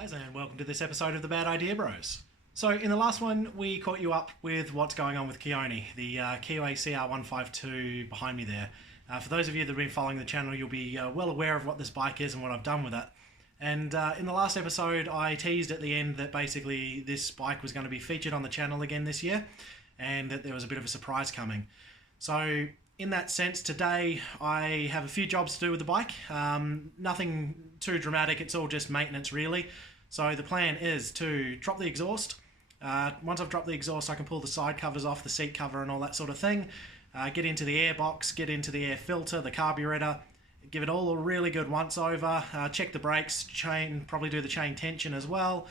guys, and welcome to this episode of the Bad Idea Bros. So in the last one we caught you up with what's going on with Keone, the Keeway CR152 behind me there. For those of you that have been following the channel, you'll be well aware of what this bike is and what I've done with it. And in the last episode I teased at the end that basically this bike was going to be featured on the channel again this year, and that there was a bit of a surprise coming. So in that sense, today I have a few jobs to do with the bike. Nothing too dramatic, it's all just maintenance really. So the plan is to drop the exhaust. Once I've dropped the exhaust, I can pull the side covers off, the seat cover and all that sort of thing. Get into the airbox, get into the air filter, the carburetor, give it all a really good once over, check the brakes, probably do the chain tension as well.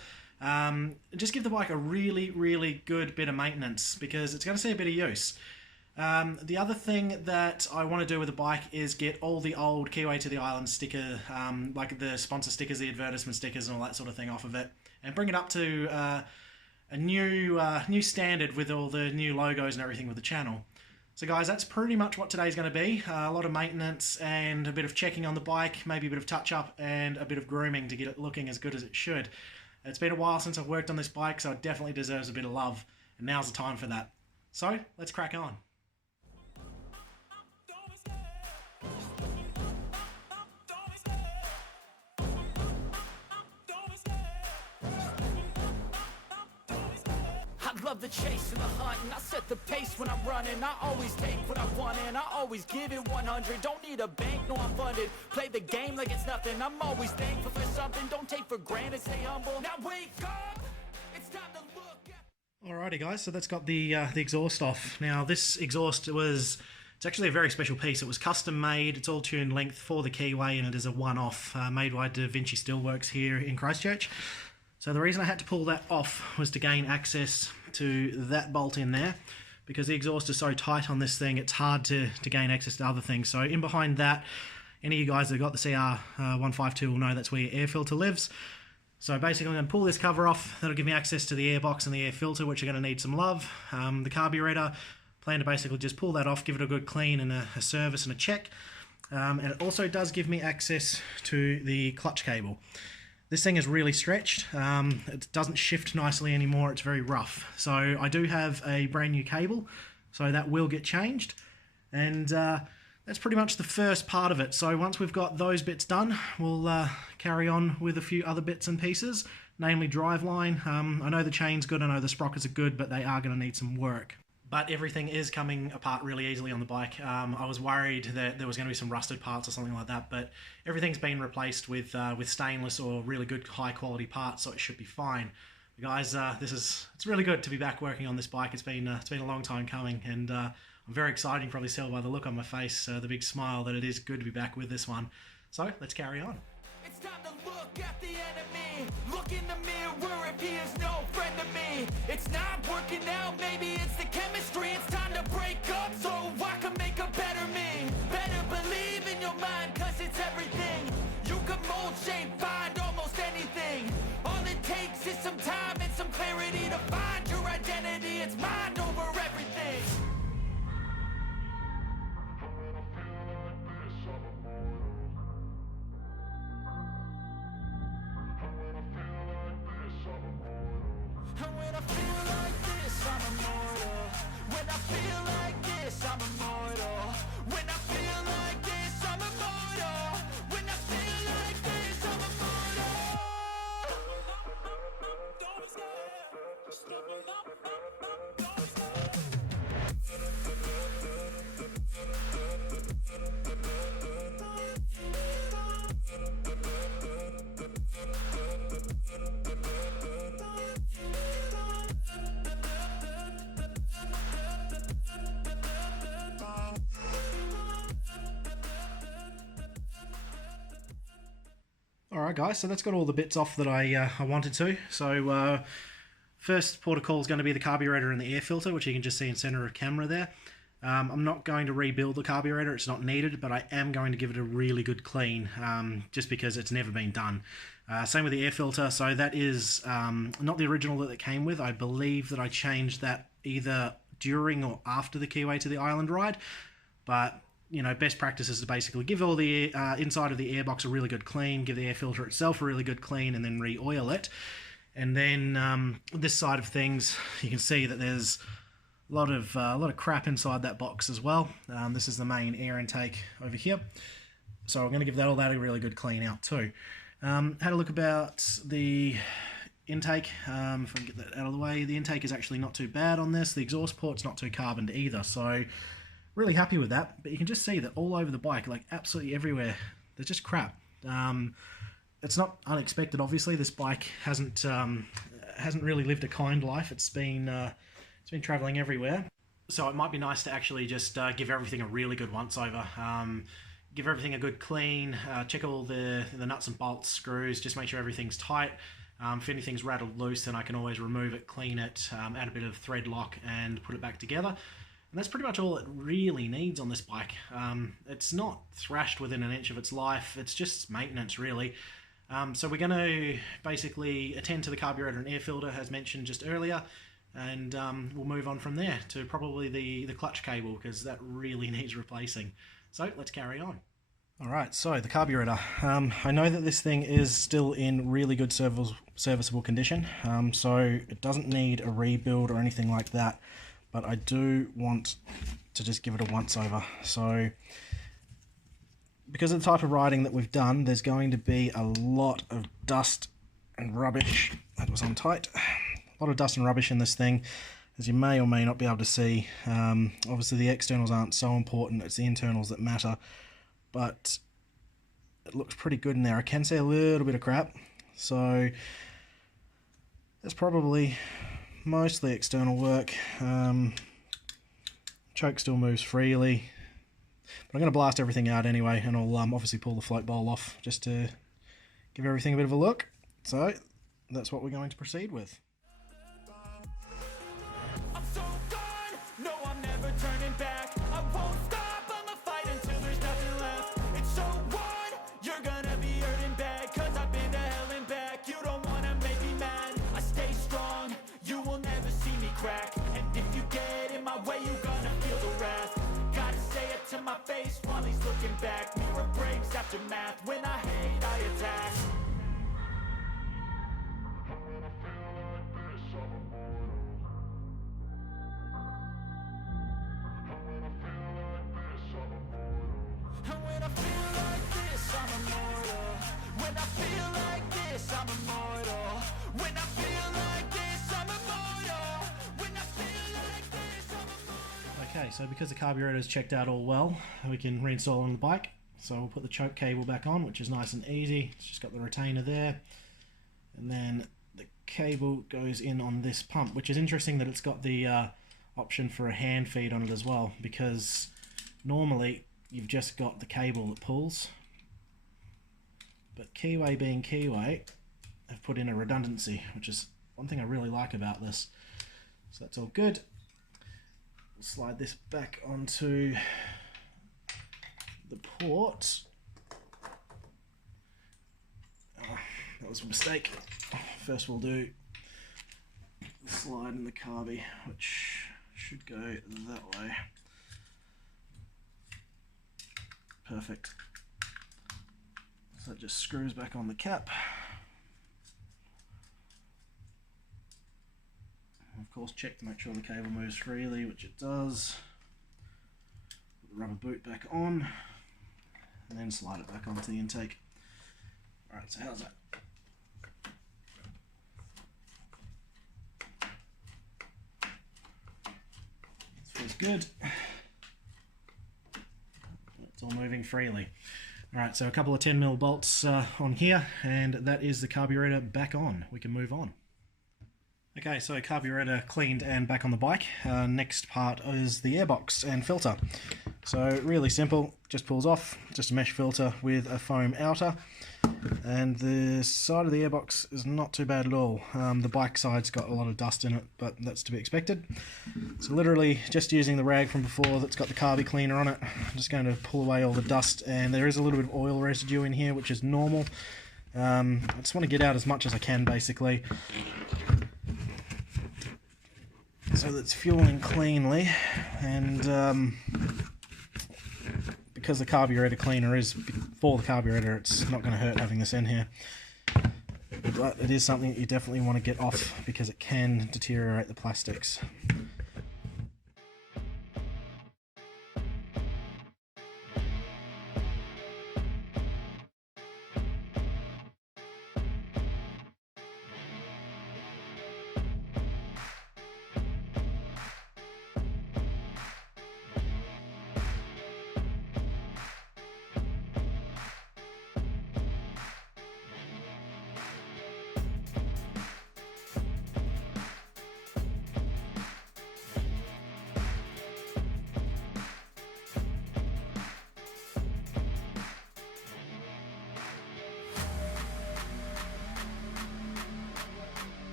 Just give the bike a really good bit of maintenance because it's going to see a bit of use. The other thing that I want to do with the bike is get all the old Keeway To The Island sticker, like the sponsor stickers, the advertisement stickers and all that sort of thing off of it, and bring it up to a new standard with all the new logos and everything with the channel. So guys, that's pretty much what today's going to be. A lot of maintenance and a bit of checking on the bike, maybe a bit of touch up and a bit of grooming to get it looking as good as it should. It's been a while since I've worked on this bike, so it definitely deserves a bit of love, and now's the time for that. So let's crack on. I love the chase and the hunt, and I set the pace when I'm running. I always take what I want and I always give it 100. Don't need a bank, no I'm funded. Play the game like it's nothing. I'm always thankful for something. Don't take for granted, stay humble. Now wake up, it's time to look at... Alrighty guys, so that's got the exhaust off. Now this exhaust it's actually a very special piece. It was custom made, it's all tuned length for the Keeway, and it is a one-off made by Da Vinci Steelworks here in Christchurch. So the reason I had to pull that off was to gain access to that bolt in there, because the exhaust is so tight on this thing, it's hard to gain access to other things. So in behind that, any of you guys that got the CR152 will know that's where your air filter lives. So basically I'm going to pull this cover off. That'll give me access to the airbox and the air filter, which are going to need some love. The carburetor, plan to basically just pull that off, give it a good clean and a service and a check. And it also does give me access to the clutch cable. This thing is really stretched, it doesn't shift nicely anymore, it's very rough. So I do have a brand new cable, so that will get changed. And that's pretty much the first part of it. So once we've got those bits done, we'll carry on with a few other bits and pieces, namely driveline. I know the chain's good, I know the sprockets are good, but they are going to need some work. But everything is coming apart really easily on the bike. I was worried that there was going to be some rusted parts or something like that, but everything's been replaced with stainless or really good high quality parts, so it should be fine. But guys, it's really good to be back working on this bike. It's been a long time coming, and I'm very excited. You can probably tell by the look on my face, the big smile, that it is good to be back with this one. So let's carry on. It's time to look at the enemy. Look in the mirror if he is no friend to me. It's not working out, maybe it's the chemistry. It's time to break up so I can make a better me. Better believe in your mind, cause it's everything. You can mold, shape, find almost anything. All it takes is some time and some clarity to find your identity. It's mind over everything. And when I feel like this, I'm immortal. When I feel like this, I'm immortal. When I feel like this, I'm immortal. When I feel like this, I'm immortal. Don't be scared. Just double up. Don't be scared. Alright guys, so that's got all the bits off that I wanted to. So first port of call is going to be the carburetor and the air filter, which you can just see in center of camera there. I'm not going to rebuild the carburetor, it's not needed, but I am going to give it a really good clean, just because it's never been done. Same with the air filter, so that is not the original that it came with. I believe that I changed that either during or after the Keeway To The Island ride, but you know, best practices to basically give all the inside of the airbox a really good clean, give the air filter itself a really good clean, and then re-oil it. And then this side of things, you can see that there's a lot of crap inside that box as well. This is the main air intake over here, so I'm going to give all that a really good clean out too. Had a look about the intake. If I can get that out of the way, the intake is actually not too bad on this. The exhaust port's not too carboned either, so really happy with that. But you can just see that all over the bike, like absolutely everywhere, there's just crap. It's not unexpected, obviously. This bike hasn't really lived a kind life. It's been traveling everywhere, so it might be nice to actually just give everything a really good once over. Give everything a good clean, check all the nuts and bolts, screws, just make sure everything's tight. If anything's rattled loose, then I can always remove it, clean it, add a bit of thread lock and put it back together. And that's pretty much all it really needs on this bike. It's not thrashed within an inch of its life, it's just maintenance really. So we're going to basically attend to the carburetor and air filter as mentioned just earlier, and we'll move on from there to probably the clutch cable, because that really needs replacing. So let's carry on. Alright, so the carburetor. I know that this thing is still in really good serviceable condition, so it doesn't need a rebuild or anything like that, but I do want to just give it a once over. So because of the type of riding that we've done, there's going to be a lot of dust and rubbish. That was on tight. A lot of dust and rubbish in this thing, as you may or may not be able to see. Obviously the externals aren't so important, it's the internals that matter, but it looks pretty good in there. I can see a little bit of crap, so that's probably mostly external work. Choke still moves freely, but I'm going to blast everything out anyway, and I'll obviously pull the float bowl off just to give everything a bit of a look. So that's what we're going to proceed with. I'm so gone, no I'm never turning back. I won't stop, I'ma fight until there's nothing left. It's so on, you're gonna be hurting bad, cause I've been to hell and back. You don't wanna make me mad, I stay strong, you will never see me crack. And if you get in my way, you're gonna feel the wrath. Gotta say it to my face while he's looking back. Mirror breaks after math, when I hate I attack. And when I feel like this, I'm immortal. When I feel like this, I'm immortal. When I feel like this, I'm immortal. When I feel like this, I'm immortal. Okay, so because the carburetor is checked out all well, we can reinstall on the bike. So we'll put the choke cable back on, which is nice and easy. It's just got the retainer there. And then the cable goes in on this pump, which is interesting that it's got the option for a hand feed on it as well, because normally you've just got the cable that pulls, but Keeway being Keeway have put in a redundancy, which is one thing I really like about this. So that's all good. We'll slide this back onto the port. Oh, that was a mistake. First we'll do the slide in the carby, which should go that way. Perfect. So it just screws back on the cap. Of course, check to make sure the cable moves freely, which it does. Put the rubber boot back on, and then slide it back onto the intake. Alright, so how's that? This feels good. It's all moving freely. Alright, so a couple of 10mm bolts on here, and that is the carburetor back on. We can move on. Okay, so carburetor cleaned and back on the bike. Next part is the airbox and filter. So really simple, just pulls off, just a mesh filter with a foam outer. And the side of the airbox is not too bad at all. The bike side's got a lot of dust in it, but that's to be expected. So literally just using the rag from before that's got the carby cleaner on it. I'm just going to pull away all the dust, and there is a little bit of oil residue in here, which is normal. I just want to get out as much as I can basically, so that it's fueling cleanly. And because the carburetor cleaner is for the carburetor, it's not going to hurt having this in here. But it is something that you definitely want to get off because it can deteriorate the plastics.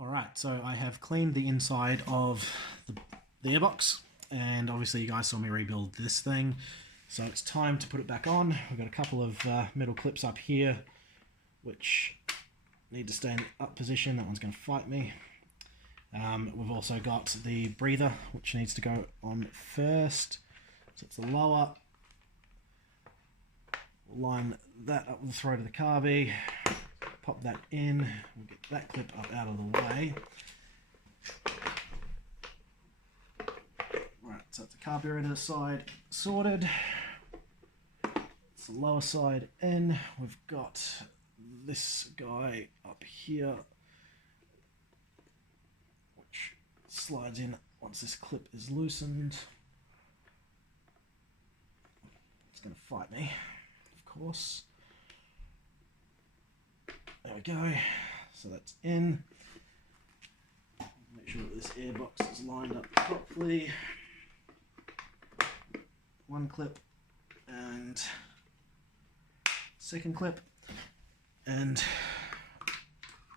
Alright, so I have cleaned the inside of the airbox, and obviously you guys saw me rebuild this thing, so it's time to put it back on. We've got a couple of metal clips up here which need to stay in up position. That one's going to fight me. We've also got the breather which needs to go on first, so it's the lower. Line that up with the throat of the carby. Pop that in, we'll get that clip up out of the way. Right, so it's the carburetor side sorted. It's the lower side in. We've got this guy up here, which slides in once this clip is loosened. It's going to fight me, of course. There we go, so that's in. Make sure that this airbox is lined up properly. One clip and second clip, and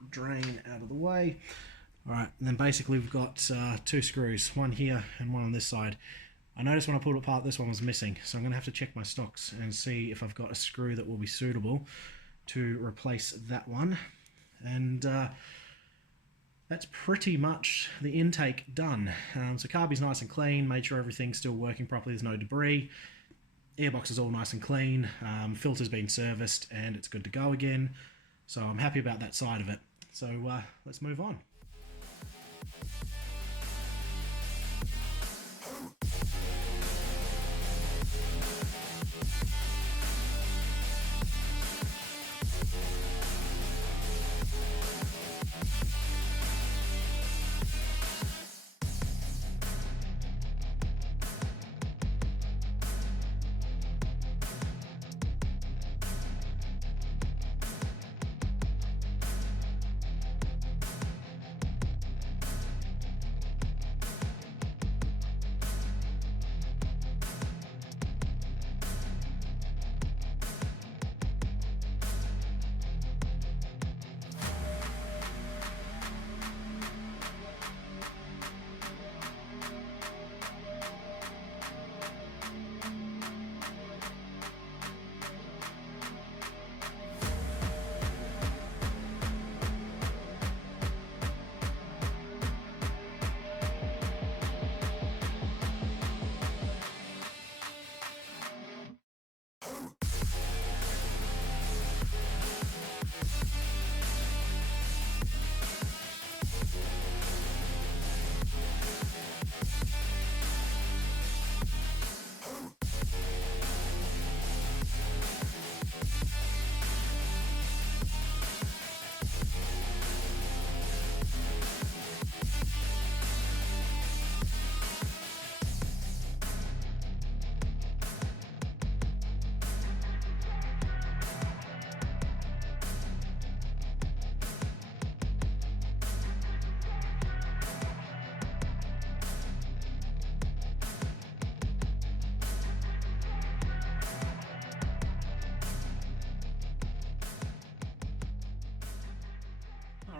drain out of the way. Alright, and then basically we've got two screws, one here and one on this side. I noticed when I pulled it apart this one was missing, so I'm going to have to check my stocks and see if I've got a screw that will be suitable to replace that one. And that's pretty much the intake done. So carby's nice and clean, made sure everything's still working properly, there's no debris. Airbox is all nice and clean, filter's been serviced and it's good to go again. So I'm happy about that side of it. So let's move on.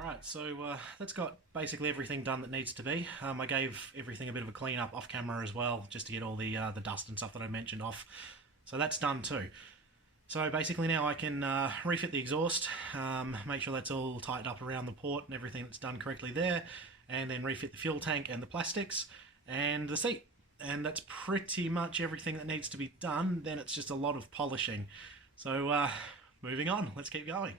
Alright, so that's got basically everything done that needs to be. I gave everything a bit of a clean up off camera as well, just to get all the dust and stuff that I mentioned off. So that's done too. So basically now I can refit the exhaust, make sure that's all tightened up around the port and everything that's done correctly there, and then refit the fuel tank and the plastics and the seat. And that's pretty much everything that needs to be done. Then it's just a lot of polishing. So moving on, let's keep going.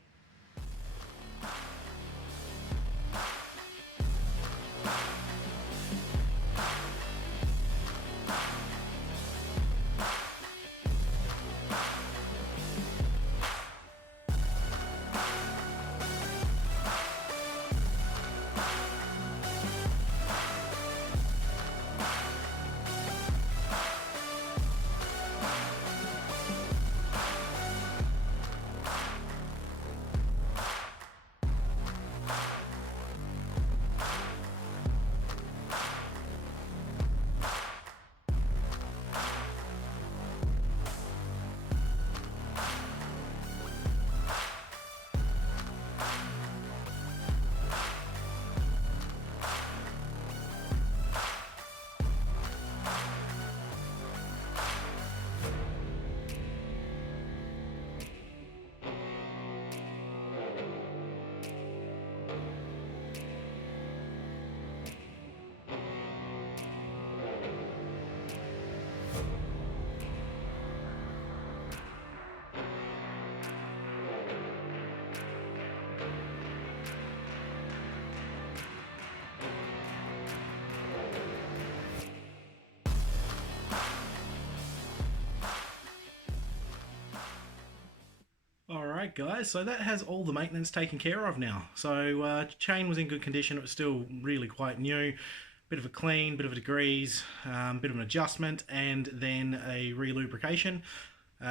Alright guys, so that has all the maintenance taken care of now. So chain was in good condition, it was still really quite new. Bit of a clean, bit of a degrease, bit of an adjustment, and then a re-lubrication.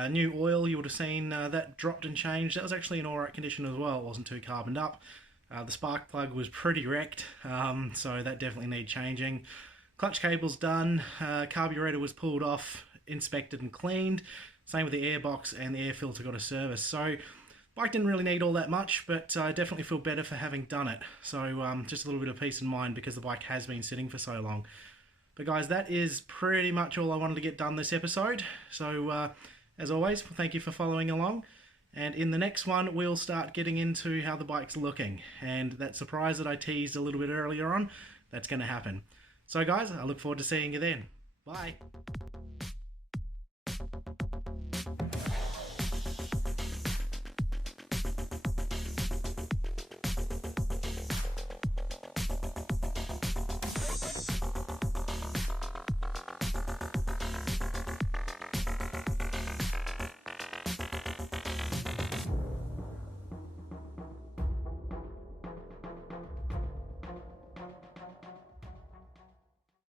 New oil, you would have seen that dropped and changed. That was actually in alright condition as well, it wasn't too carboned up. The spark plug was pretty wrecked, so that definitely needs changing. Clutch cable's done, carburetor was pulled off, inspected and cleaned. Same with the airbox, and the air filter got a service. So bike didn't really need all that much, but I definitely feel better for having done it. So just a little bit of peace of mind because the bike has been sitting for so long. But guys, that is pretty much all I wanted to get done this episode. So as always, thank you for following along. And in the next one, we'll start getting into how the bike's looking. And that surprise that I teased a little bit earlier on, that's going to happen. So guys, I look forward to seeing you then. Bye.